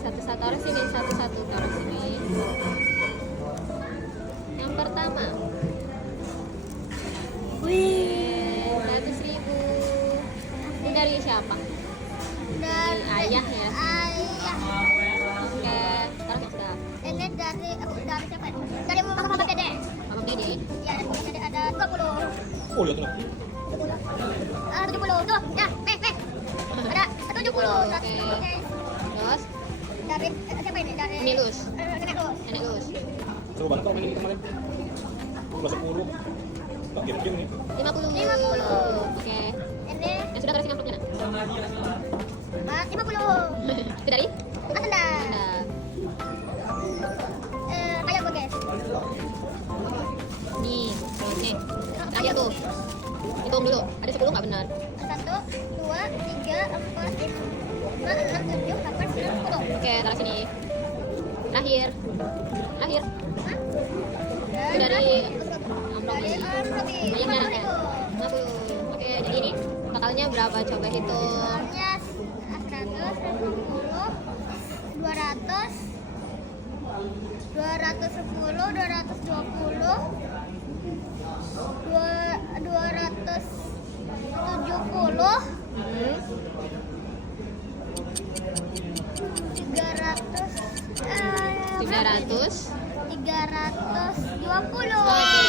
satu-satu taruh sini, satu-satu taruh sini. Yang pertama. Wih, 100.000. Ini dari siapa? Dari Ayah ya. ayah. Oke, taruh sudah. Ini dari siapa? Dari Mama Dede. Mama Dede. Ya, dari Mama Dede ada 20. Oh, lihat tuh. 70. Tuh, ya, ada 70. Oke. Terus Dari siapa ini? Dari Nenek Lus. Nenek Lus. Nenek Lus. Seru banget kok main ini kemarin. Udah 10. Tak game nih. 50. 50. Oke. Ini Yang sudah taruh sini amplopnya. 50. Itu dari? Asanda. Nah, Kayak bagus. nih. Terakhir tuh. Hitung dulu. Ada 10 nggak benar? 1, 2, 3, 4, 5, 6, 7, 8, 9, 10. Oke, taruh sini. Terakhir. Terakhir. Hah? Itu dari amplop Dari ini. Amrobi. Banyaknya kan? 50. Oke, jadi ini totalnya berapa? Coba hitung. Soalnya 100, 150, 200, 210, 220, 270, Hmm. 300, 300. 320. Oke,